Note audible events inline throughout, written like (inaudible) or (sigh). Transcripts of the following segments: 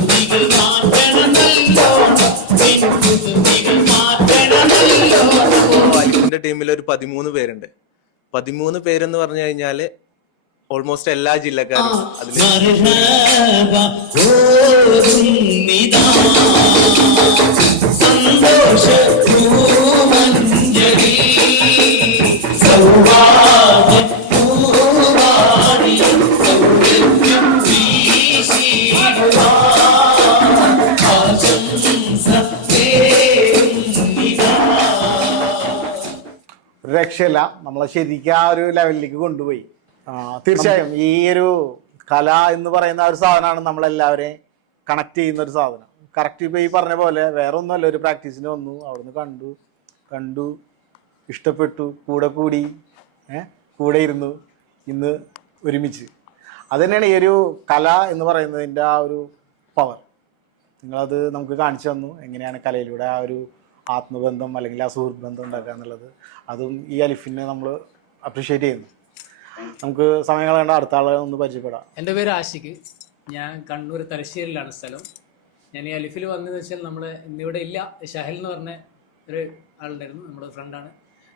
മാറ്റണമല്ലോ. മാറ്റണമല്ലോ. എന്റെ ടീമിൽ ഒരു പതിമൂന്ന് പേരുണ്ട്. പതിമൂന്ന് പേരെന്ന് പറഞ്ഞു കഴിഞ്ഞാൽ ഓൾമോസ്റ്റ് എല്ലാ ജില്ലക്കാരും അതിൽ മർഹബ സന്തോഷ പൂമഞ്ജരി രക്ഷയില്ല നമ്മളെ ശരിക്കും ആ ഒരു ലെവലിലേക്ക് കൊണ്ടുപോയി. തീർച്ചയായും ഈ ഒരു കല എന്ന് പറയുന്ന ഒരു സാധനമാണ് നമ്മളെല്ലാവരെയും കണക്ട് ചെയ്യുന്ന ഒരു സാധനം. കറക്റ്റ് ഇപ്പൊ ഈ പറഞ്ഞ പോലെ വേറെ ഒന്നുമല്ല ഒരു പ്രാക്ടീസിന് വന്നു അവിടുന്ന് കണ്ടു കണ്ടു ഇഷ്ടപ്പെട്ടു കൂടെ കൂടി കൂടെ ഇരുന്നു ഇന്ന് ഒരുമിച്ച്. അത് തന്നെയാണ് ഈ ഒരു കല എന്ന് പറയുന്നതിന്റെ ആ ഒരു പവർ നിങ്ങളത് നമുക്ക് കാണിച്ചു തന്നു. എങ്ങനെയാണ് കലയിലൂടെ ആ ഒരു ആത്മബന്ധം അല്ലെങ്കിൽ ആ സുഹൃത്ത് ബന്ധം ഉണ്ടാക്കുക എന്നുള്ളത്. അതും ഈ അലിഫിനെ നമ്മൾ അപ്രീഷിയേറ്റ് ചെയ്യുന്നു. നമുക്ക് സമയങ്ങൾ കണ്ട അടുത്ത ആളെ ഒന്ന് പരിചയപ്പെടാം. എന്റെ പേര് ആഷിഖ്. ഞാൻ കണ്ണൂർ തലശ്ശേരിയിലാണ് സ്ഥലം. ഞാൻ ഈ അലിഫിൽ വന്നതെന്ന് വെച്ചാൽ നമ്മൾ ഇന്നിവിടെ ഇല്ല. ഷഹൽ എന്ന് പറഞ്ഞ ഒരു ആളുണ്ടായിരുന്നു. നമ്മുടെ ഫ്രണ്ടാണ്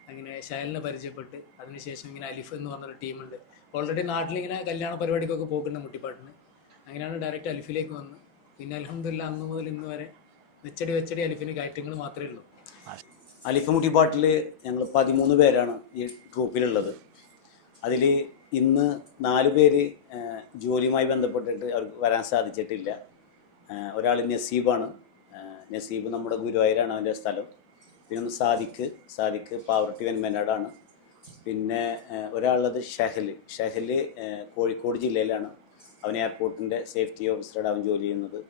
അങ്ങനെ ഷഹലിനെ പരിചയപ്പെട്ട് അതിനുശേഷം ഇങ്ങനെ അലിഫ് എന്ന് പറഞ്ഞൊരു ടീമുണ്ട്. ഓൾറെഡി നാട്ടിലിങ്ങനെ കല്യാണ പരിപാടിക്കൊക്കെ പോകുന്നുണ്ട് മുട്ടിപ്പാട്ടിന്. അങ്ങനെയാണ് ഡയറക്റ്റ് അലിഫിലേക്ക് വന്ന്. പിന്നെ അലഹമില്ല അന്ന് മുതൽ ഇന്ന് വരെ വെച്ചടി വെച്ചടി അലിഫിന് കയറ്റങ്ങൾ മാത്രമേ ഉള്ളൂ. അലിഫ് മുട്ടിപ്പാട്ടിൽ ഞങ്ങൾ പതിമൂന്ന് പേരാണ് ഈ ട്രൂപ്പിലുള്ളത്. അതിൽ ഇന്ന് നാല് പേര് ജോലിയുമായി ബന്ധപ്പെട്ടിട്ട് അവർക്ക് വരാൻ സാധിച്ചിട്ടില്ല. ഒരാൾ നസീബാണ്. നസീബ് നമ്മുടെ ഗുരുവായൂരാണ് അവന്റെ സ്ഥലം. പിന്നെ സാദിഖ് സാദിഖ് പാവർട്ടി വെൻമെനാടാണ് പിന്നെ ഒരാളുള്ളത് ഷഹൽ ഷഹൽ കോഴിക്കോട് ജില്ലയിലാണ്. അവൻ എയർപോർട്ടിന്റെ സേഫ്റ്റി ഓഫീസറോട് അവൻ ജോലി ചെയ്യുന്നത്.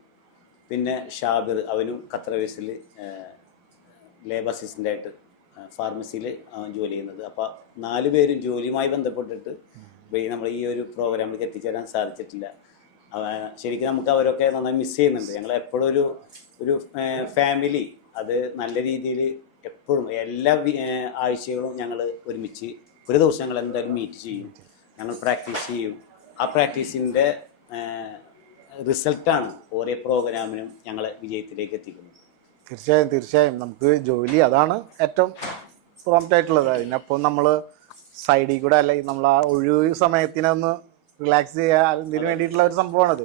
പിന്നെ ഷാബിർ അവനും ഖത്തറവേസിൽ ലേബർ അസിസ്റ്റന്റായിട്ട് ഫാർമസിയിൽ ജോലി ചെയ്യുന്നത്. അപ്പോൾ നാല് പേരും ജോലിയുമായി ബന്ധപ്പെട്ടിട്ട് നമ്മൾ ഈ ഒരു പ്രോഗ്രാമിലേക്ക് എത്തിച്ചേരാൻ സാധിച്ചിട്ടില്ല. ശരിക്കും നമുക്ക് അവരൊക്കെ നന്നായി മിസ് ചെയ്യുന്നുണ്ട്. ഞങ്ങൾ എപ്പോഴും ഒരു ഒരു ഫാമിലി അത് നല്ല രീതിയിൽ എപ്പോഴും എല്ലാ ആഴ്ചകളും ഞങ്ങൾ ഒരുമിച്ച് ഒരു ദിവസം ഞങ്ങൾ എന്തായാലും മീറ്റ് ചെയ്യും. ഞങ്ങൾ പ്രാക്ടീസ് ചെയ്യും. ആ പ്രാക്ടീസിന്റെ റിസൾട്ടാണ് ഓരോ പ്രോഗ്രാമിനും ഞങ്ങളെ വിജയത്തിലേക്ക് എത്തിക്കുന്നത്. തീർച്ചയായും തീർച്ചയായും. നമുക്ക് ജോലി അതാണ് ഏറ്റവും പ്രോംപ്റ്റ് ആയിട്ടുള്ളത്. അതിനപ്പം നമ്മൾ സൈഡിൽ കൂടെ അല്ലെങ്കിൽ നമ്മൾ ആ ഒഴിവ് സമയത്തിനൊന്ന് റിലാക്സ് ചെയ്യാൻ ഇതിന് വേണ്ടിയിട്ടുള്ള ഒരു സംഭവമാണത്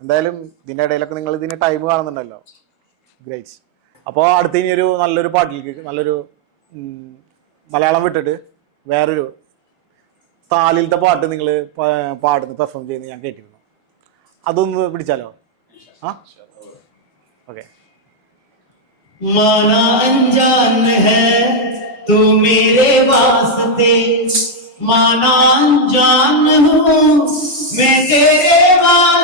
എന്തായാലും ഇതിന്റെ ഇടയിലൊക്കെ നിങ്ങൾ ഇതിന് ടൈം കാണുന്നുണ്ടല്ലോ. ഗ്രേറ്റ് അപ്പോൾ അടുത്ത ഇനി ഒരു നല്ലൊരു പാട്ടിലേക്ക് നല്ലൊരു മലയാളം വിട്ടിട്ട് വേറൊരു താലിലത്തെ പാട്ട് നിങ്ങൾ പാടുന്ന പെർഫോം ചെയ്യുന്നത് ഞാൻ കേട്ടിരുന്നു. അതൊന്ന് പിടിച്ചാലോ ആ ഓക്കെ माना अनजान है तू मेरे वास्ते माना अनजान हूँ मैं तेरे वास्ते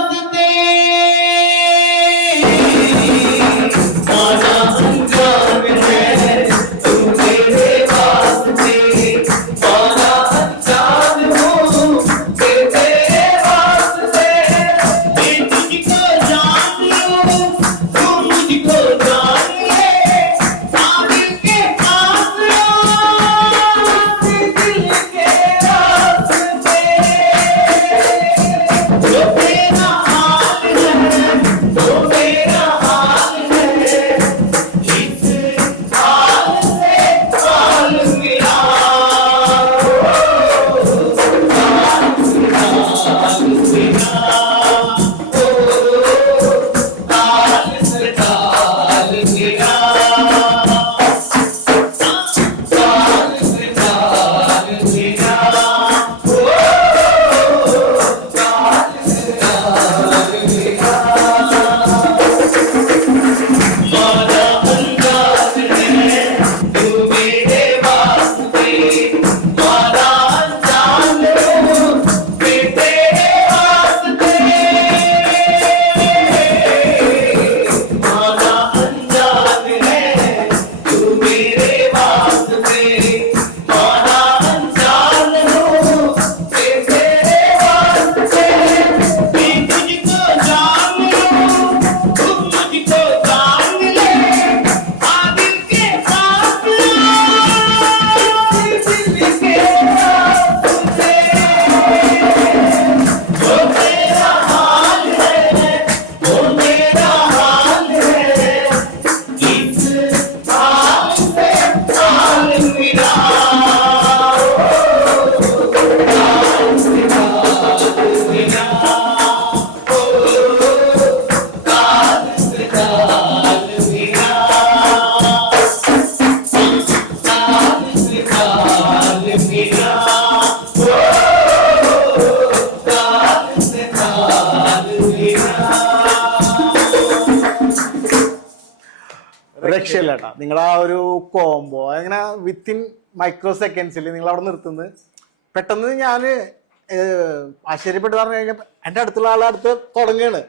രക്ഷയില്ല നിങ്ങൾ നിങ്ങളെ ആ ഒരു കോംബോ അങ്ങനെ വിത്തിൻ മൈക്രോ സെക്കൻഡ്സിൽ നിങ്ങൾ അവിടെ നിർത്തുന്നത്? പെട്ടെന്ന് ഞാൻ ആശ്ചര്യപ്പെട്ട് പറഞ്ഞു കഴിഞ്ഞാൽ എന്റെ അടുത്തുള്ള ആളെ അടുത്ത് തുടങ്ങുകയാണ്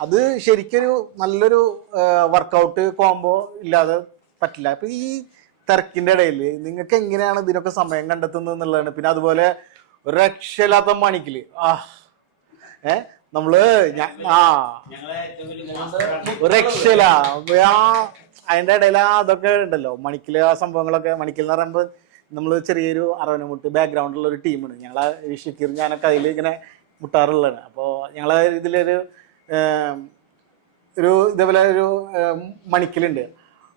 അത് ശരിക്കൊരു നല്ലൊരു വർക്കൗട്ട് കോംബോ ഇല്ലാതെ പറ്റില്ല. അപ്പൊ ഈ തിരക്കിന്റെ ഇടയിൽ നിങ്ങൾക്ക് എങ്ങനെയാണ് ഇതിനൊക്കെ സമയം കണ്ടെത്തുന്നത് എന്നുള്ളതാണ്. പിന്നെ അതുപോലെ ഒരു രക്ഷയില്ലാത്ത മണിക്കിൽ. ആ ഏ നമ്മൾ ഞാ- ആ. ഒരു രക്ഷയില്ല. ആ അതിന്റെ ഇടയിൽ അതൊക്കെ ഉണ്ടല്ലോ. മണിക്കിൽ ആ സംഭവങ്ങളൊക്കെ മണിക്കിൽ എന്ന് പറയുമ്പോൾ നമ്മൾ ചെറിയൊരു അറവനമുട്ട് ബാക്ക്ഗ്രൗണ്ടുള്ള ഒരു ടീമാണ് ഞങ്ങൾ ഈ ഷക്കീർ ഞാനൊക്കെ അതിൽ ഇങ്ങനെ മുട്ടാറുള്ളതാണ്. അപ്പോൾ ഞങ്ങൾ ഇതിലൊരു ഒരു ഇതേപോലെ ഒരു മണിക്കിലുണ്ട്.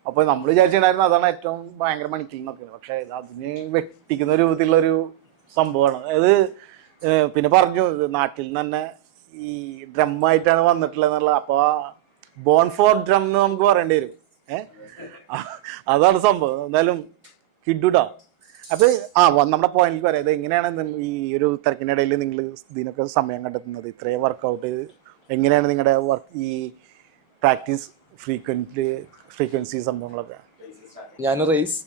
അപ്പോൾ നമ്മൾ വിചാരിച്ചിട്ടുണ്ടായിരുന്നു അതാണ് ഏറ്റവും ഭയങ്കര മണിക്കൽ എന്നൊക്കെ. പക്ഷേ ഇത് അതിന് വെട്ടിക്കുന്ന രൂപത്തിലുള്ള ഒരു സംഭവമാണ്. അതായത് പിന്നെ പറഞ്ഞു നാട്ടിൽ നിന്ന് തന്നെ ഈ ഡ്രമ്മായിട്ടാണ് വന്നിട്ടുള്ളത് എന്നുള്ളത് അപ്പോൾ ബോൺ ഫോർ ഡ്രം എന്ന് നമുക്ക് പറയേണ്ടി വരും. ഏഹ് അതാണ് സംഭവം. എന്തായാലും കിഡുടാ അപ്പൊ ആ നമ്മുടെ പോയിന്റിൽ പറയാം ഇത് എങ്ങനെയാണ് ഈ ഒരു തിരക്കിനിടയിൽ നിങ്ങൾ ഇതിനൊക്കെ സമയം കണ്ടെത്തുന്നത്? ഇത്രയും വർക്കൗട്ട് എങ്ങനെയാണ് നിങ്ങളുടെ വർക്ക് ഈ പ്രാക്ടീസ് ഫ്രീക്വന്റ് ഫ്രീക്വൻസി സംഭവങ്ങളൊക്കെ? ഞാൻ റേസ്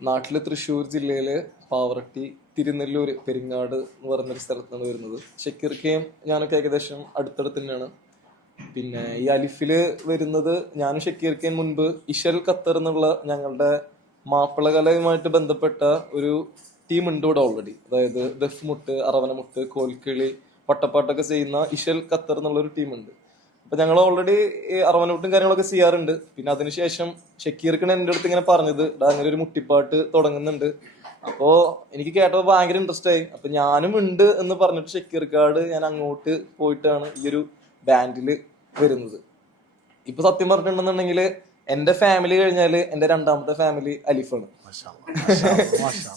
നാട്ടിലെ തൃശ്ശൂർ ജില്ലയിലെ പാവറട്ടി തിരുനെല്ലൂർ പെരിങ്ങാട് എന്ന് പറഞ്ഞൊരു സ്ഥലത്താണ് വരുന്നത്. ചെക്കിർക്കയും ഞാനൊക്കെ ഏകദേശം അടുത്തടുത്ത് തന്നെയാണ്. പിന്നെ ഈ അലിഫിൽ വരുന്നത് ഞാനും ഷക്കീർക്കയും മുൻപ് ഇഷൽ ഖത്തർ എന്നുള്ള ഞങ്ങളുടെ മാപ്പിള മാപ്പിളകലയുമായിട്ട് ബന്ധപ്പെട്ട ഒരു ടീം ഉണ്ട് ഇവിടെ ഓൾറെഡി അതായത് ദഫ് മുട്ട് അറവനമുട്ട് കോൽക്കിളി പട്ടപ്പാട്ടൊക്കെ ചെയ്യുന്ന ഇഷൽ ഖത്തർ എന്നുള്ള ഒരു ടീമുണ്ട്. അപ്പൊ ഞങ്ങൾ ഓൾറെഡി അറവനമുട്ടും കാര്യങ്ങളൊക്കെ ചെയ്യാറുണ്ട്. പിന്നെ അതിനുശേഷം ഷക്കീർക്കാണ് എന്റെ അടുത്ത് ഇങ്ങനെ പറഞ്ഞത് "ഡാ, അങ്ങനെ ഒരു മുട്ടിപ്പാട്ട് തുടങ്ങുന്നുണ്ട്. അപ്പോ എനിക്ക് കേട്ടപ്പോൾ ഭയങ്കര ഇൻട്രസ്റ്റ് ആയി. അപ്പൊ ഞാനും ഉണ്ട് എന്ന് പറഞ്ഞിട്ട് ഷക്കീർക്കാട് ഞാൻ അങ്ങോട്ട് പോയിട്ടാണ് ഈ ഒരു ബാൻഡിൽ വരുന്നത്. ഇപ്പൊ സത്യം പറഞ്ഞിട്ടുണ്ടെന്നുണ്ടെങ്കിൽ എന്റെ ഫാമിലി കഴിഞ്ഞാൽ എന്റെ രണ്ടാമത്തെ ഫാമിലി അലിഫാണ്.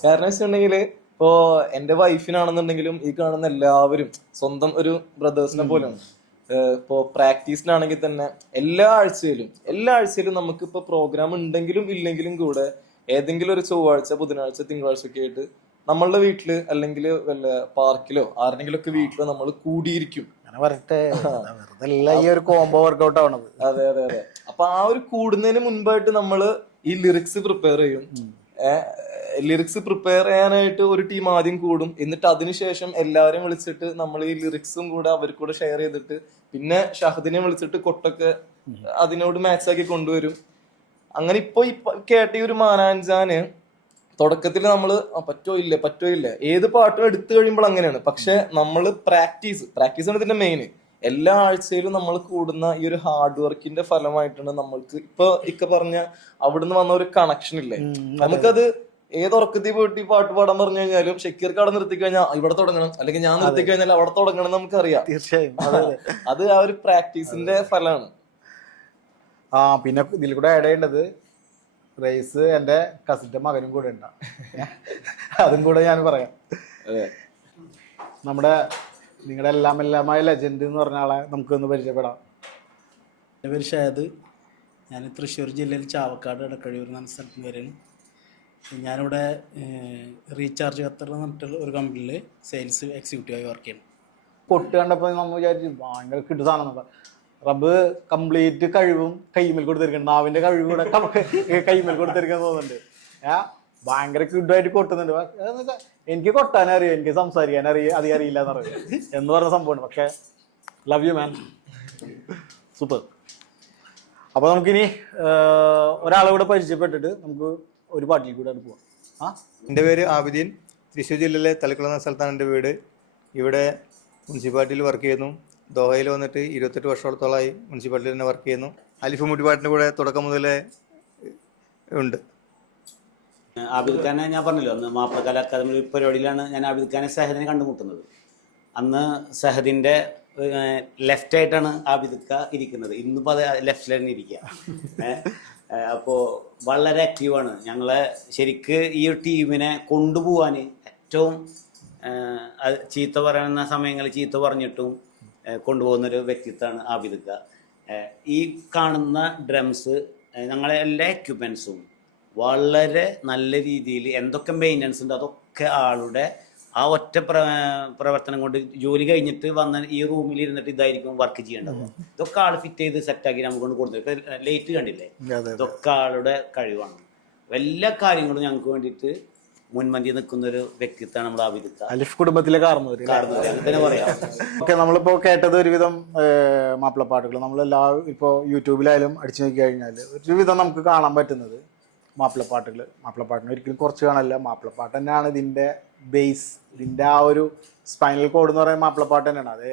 കാരണം വെച്ചിട്ടുണ്ടെങ്കിൽ ഇപ്പോ എന്റെ വൈഫിനാണെന്നുണ്ടെങ്കിലും ഈ കാണുന്ന എല്ലാവരും സ്വന്തം ഒരു ബ്രദേഴ്സിനെ പോലെയാണ്. ഇപ്പോ പ്രാക്ടീസിനാണെങ്കിൽ തന്നെ എല്ലാ ആഴ്ചയിലും എല്ലാ ആഴ്ചയിലും നമുക്ക് ഇപ്പൊ പ്രോഗ്രാം ഉണ്ടെങ്കിലും ഇല്ലെങ്കിലും കൂടെ ഏതെങ്കിലും ഒരു ചൊവ്വാഴ്ച ബുധനാഴ്ച തിങ്കളാഴ്ച ഒക്കെ ആയിട്ട് നമ്മളുടെ വീട്ടിൽ അല്ലെങ്കിൽ വല്ല പാർക്കിലോ ആരുടെങ്കിലും ഒക്കെ വീട്ടിലോ നമ്മൾ കൂടിയിരിക്കും. അങ്ങനെ പറയട്ടെ വെറുതെ ഈ ഒരു കോംബോ വർക്ക്ഔട്ട് ആവണത്. അതെ അതെ അതെ. അപ്പൊ ആ ഒരു കൂടുന്നതിന് മുൻപായിട്ട് നമ്മൾ ഈ ലിറിക്സ് പ്രിപ്പയർ ചെയ്യും. ലിറിക്സ് പ്രിപ്പയർ ചെയ്യാനായിട്ട് ഒരു ടീം ആദ്യം കൂടും. എന്നിട്ട് അതിനുശേഷം എല്ലാവരെയും വിളിച്ചിട്ട് നമ്മൾ ഈ ലിറിക്സും കൂടെ അവർ കൂടെ ഷെയർ ചെയ്തിട്ട് പിന്നെ ഷഹദിനെ വിളിച്ചിട്ട് കൊട്ടൊക്കെ അതിനോട് മാച്ച് ആക്കി കൊണ്ടുവരും. അങ്ങനെ ഇപ്പൊ കേട്ട ഈ ഒരു മാനാഞ്ചാന് തുടക്കത്തിൽ നമ്മൾ പറ്റോ ഇല്ല പറ്റോ ഇല്ല? ഏത് പാട്ടും എടുത്തു കഴിയുമ്പോൾ അങ്ങനെയാണ്. പക്ഷെ നമ്മൾ പ്രാക്ടീസ് പ്രാക്ടീസ് ആണ് ഇതിന്റെ മെയിൻ എല്ലാ ആഴ്ചയിലും നമ്മൾ കൂടുന്ന ഈ ഒരു ഹാർഡ് വർക്കിന്റെ ഫലമായിട്ടാണ് നമ്മൾക്ക് ഇപ്പൊ ഇക്ക പറഞ്ഞ അവിടുന്ന് വന്ന ഒരു കണക്ഷൻ ഇല്ലേ? നമുക്കത് ഏത് ഉറക്കത്തിൽ പോയിട്ട് ഈ പാട്ട് പാടാൻ പറഞ്ഞു കഴിഞ്ഞാലും ഷക്കീർക്ക് അവിടെ നിർത്തി കഴിഞ്ഞാൽ ഇവിടെ തുടങ്ങണം. അല്ലെങ്കിൽ ഞാൻ നിർത്തി കഴിഞ്ഞാൽ അവിടെ തുടങ്ങണം നമുക്കറിയാം. തീർച്ചയായും. (laughs) അത് ആ ഒരു പ്രാക്ടീസിന്റെ ഫലമാണ്. ആ പിന്നെ ഇതിൽ കൂടെ ആഡ് ചെയ്യേണ്ടത് റേസ് എന്റെ കസിന്റെ മകനും കൂടെ ഉണ്ടാ. അതും കൂടെ ഞാൻ പറയാം. അതെ. നമ്മുടെ നിങ്ങളുടെ എല്ലാം എല്ലാമായ ലെജൻഡ് എന്ന് പറഞ്ഞ ആളെ നമുക്കൊന്ന് പരിചയപ്പെടാം. എന്റെ പേര് ഷായത് ഞാൻ തൃശ്ശൂർ ജില്ലയിൽ ചാവക്കാട് ഇടക്കഴിയൂർ എന്ന സ്ഥലത്ത് നിന്ന് വരുന്നു ഞാനിവിടെ റീചാർജ് ഖത്തർ എന്ന് പറഞ്ഞിട്ടുള്ള ഒരു കമ്പനിയിൽ സെയിൽസ് എക്സിക്യൂട്ടീവായി വർക്ക് ചെയ്യുന്നു കൊട്ട് കണ്ടപ്പോൾ നമ്മൾ വിചാരിച്ചു ഭയങ്കര കിട്ടു സാധനം എന്നൊക്കെ. റബ്ബ് കംപ്ലീറ്റ് കഴിവും കൈമേൽ കൊടുത്തിരിക്കുന്നുണ്ട് നാവിന്റെ കഴിവ് കൂടെ കൈമേൽ കൊടുത്തിരിക്കാൻ തോന്നുന്നുണ്ട്. ഏഹ് ഭയങ്കര ക്യൂഡായിട്ട് കൊട്ടുന്നുണ്ട്. എനിക്ക് കൊട്ടാൻ അറിയാം. എനിക്ക് സംസാരിക്കാൻ അറിയാം അധികം അറിയില്ല എന്ന് പറയുന്നത് എന്ന് പറഞ്ഞ സംഭവമാണ്. പക്ഷെ ലവ് യു മാൻ സൂപ്പർ അപ്പൊ നമുക്കിനി ഒരാളെ കൂടെ പരിചയപ്പെട്ടിട്ട് നമുക്ക് ഒരു പാട്ടിൽ കൂടെ പോവാം. ആ? എന്റെ പേര് ആബിദീൻ. തൃശ്ശൂർ ജില്ലയിലെ തലക്കുളം എന്ന സ്ഥലത്താണ് എന്റെ വീട്. ഇവിടെ മുനിസിപ്പാലിറ്റിയിൽ വർക്ക് ചെയ്യുന്നു. ദോഹയിൽ വന്നിട്ട് ഇരുപത്തെട്ട് വർഷത്തോളമായി മുനിസിപ്പാലിറ്റിയിൽ തന്നെ വർക്ക് ചെയ്യുന്നു. അലിഫ് മുട്ടിപ്പാട്ടിന്റെ കൂടെ തുടക്കം മുതലേ ഉണ്ട്. ആബിദ് ഖാനെ ഞാൻ പറഞ്ഞല്ലോ അന്ന് മാപ്പിളക്കല അക്കാദമി പരിപാടിയിലാണ് ഞാൻ ആബിദ് ഖാനെ സഹദിനെ കണ്ടുമുട്ടുന്നത്. അന്ന് സഹദിന്റെ ലെഫ്റ്റ് ആയിട്ടാണ് ആബിദ് ഖാ ഇരിക്കുന്നത്. ഇന്നിപ്പോൾ അത് ലെഫ്റ്റിൽ തന്നെ ഇരിക്കുക അപ്പോൾ വളരെ ആക്റ്റീവാണ് ഞങ്ങളെ ശരിക്ക് ഈ ഒരു ടീമിനെ കൊണ്ടുപോകാൻ ഏറ്റവും ചീത്ത പറയുന്ന സമയങ്ങളിൽ ചീത്ത പറഞ്ഞിട്ടും ഏഹ്, കൊണ്ടുപോകുന്നൊരു വ്യക്തിത്വമാണ് ആ ഖ ഈ കാണുന്ന ഡ്രംസ് ഞങ്ങളെ എല്ലാ എക്യുപ്മെൻസും വളരെ നല്ല രീതിയിൽ എന്തൊക്കെ മെയിന്റനൻസ് ഉണ്ട് അതൊക്കെ ആളുടെ ആ ഒറ്റ പ്ര പ്രവർത്തനം കൊണ്ട് ജോലി കഴിഞ്ഞിട്ട് വന്ന ഈ റൂമിൽ ഇരുന്നിട്ട് ഇതായിരിക്കും വർക്ക് ചെയ്യേണ്ടത്. ഇതൊക്കെ ആൾ ഫിറ്റ് ചെയ്ത് സെറ്റാക്കി നമുക്ക് കൊണ്ട് കൊടുത്തു ലേറ്റ് കണ്ടില്ലേ? ഇതൊക്കെ ആളുടെ കഴിവാണ്. എല്ലാ കാര്യങ്ങളും ഞങ്ങൾക്ക് വേണ്ടിയിട്ട് മുൻപന്തി നിൽക്കുന്ന ഒരു വ്യക്തിത്വമാണ് നമ്മുടെ ആബിദിക്ക അലിഫ് കുടുംബത്തിലെ തന്നെ പറയാം. ഓക്കെ നമ്മളിപ്പോ കേട്ടത് ഒരുവിധം മാപ്പിളപ്പാട്ടുകൾ നമ്മളെല്ലാ ഇപ്പോൾ യൂട്യൂബിലായാലും അടിച്ചു നോക്കി കഴിഞ്ഞാൽ ഒരുവിധം നമുക്ക് കാണാൻ പറ്റുന്നത് മാപ്പിളപ്പാട്ടുകൾ മാപ്പിളപ്പാട്ടിന് ഒരിക്കലും കുറച്ച് കാണല്ല മാപ്പിളപ്പാട്ട് തന്നെയാണ് ഇതിന്റെ ബേസ് ഇതിന്റെ ആ ഒരു സ്പൈനൽ കോഡ് എന്ന് പറയുന്ന മാപ്പിളപ്പാട്ട് തന്നെയാണ്. അത്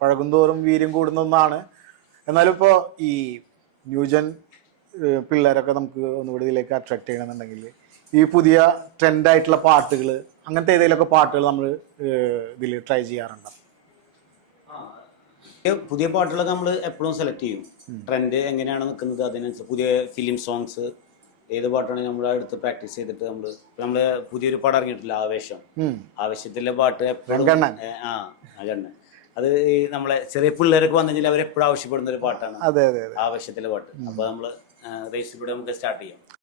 പഴകും തോറും വീര്യം കൂടുന്ന ഒന്നാണ്. എന്നാലും ഇപ്പോൾ ഈ ന്യൂജൻ പിള്ളേരൊക്കെ നമുക്ക് ഒന്നുകൂടി ഇതിലേക്ക് അട്രാക്ട് ചെയ്യണമെന്നുണ്ടെങ്കിൽ ഈ പുതിയ ട്രെൻഡായിട്ടുള്ള പാട്ടുകൾ അങ്ങനത്തെ ഏതെങ്കിലുമൊക്കെ പാട്ടുകൾ നമ്മൾ ഇതിൽ ട്രൈ ചെയ്യാറുണ്ട്? പുതിയ- പാട്ടുകളൊക്കെ നമ്മൾ എപ്പോഴും സെലക്ട് ചെയ്യും. ട്രെൻഡ് എങ്ങനെയാണ് നിൽക്കുന്നത് അതിനനുസരിച്ച്. പുതിയ ഫിലിം സോങ്സ് ഏത് പാട്ടാണ് നമ്മൾ അടുത്ത് പ്രാക്ടീസ് ചെയ്തിട്ട് നമ്മൾ നമ്മൾ പുതിയൊരു പാട്ട് ഇറങ്ങിയിട്ടില്ല ആവേശം. ആവേശത്തിലെ പാട്ട് എപ്പോഴും ആ രംഗണ്ണൻ. അത് ഈ നമ്മളെ ചെറിയ പിള്ളേരൊക്കെ വന്നു കഴിഞ്ഞാൽ അവരെപ്പോഴും ആവശ്യപ്പെടുന്ന ഒരു പാട്ടാണ് ആവേശത്തിലെ പാട്ട്. അപ്പോൾ നമ്മൾ റേസിലൂടെ നമുക്ക് സ്റ്റാർട്ട് ചെയ്യാം.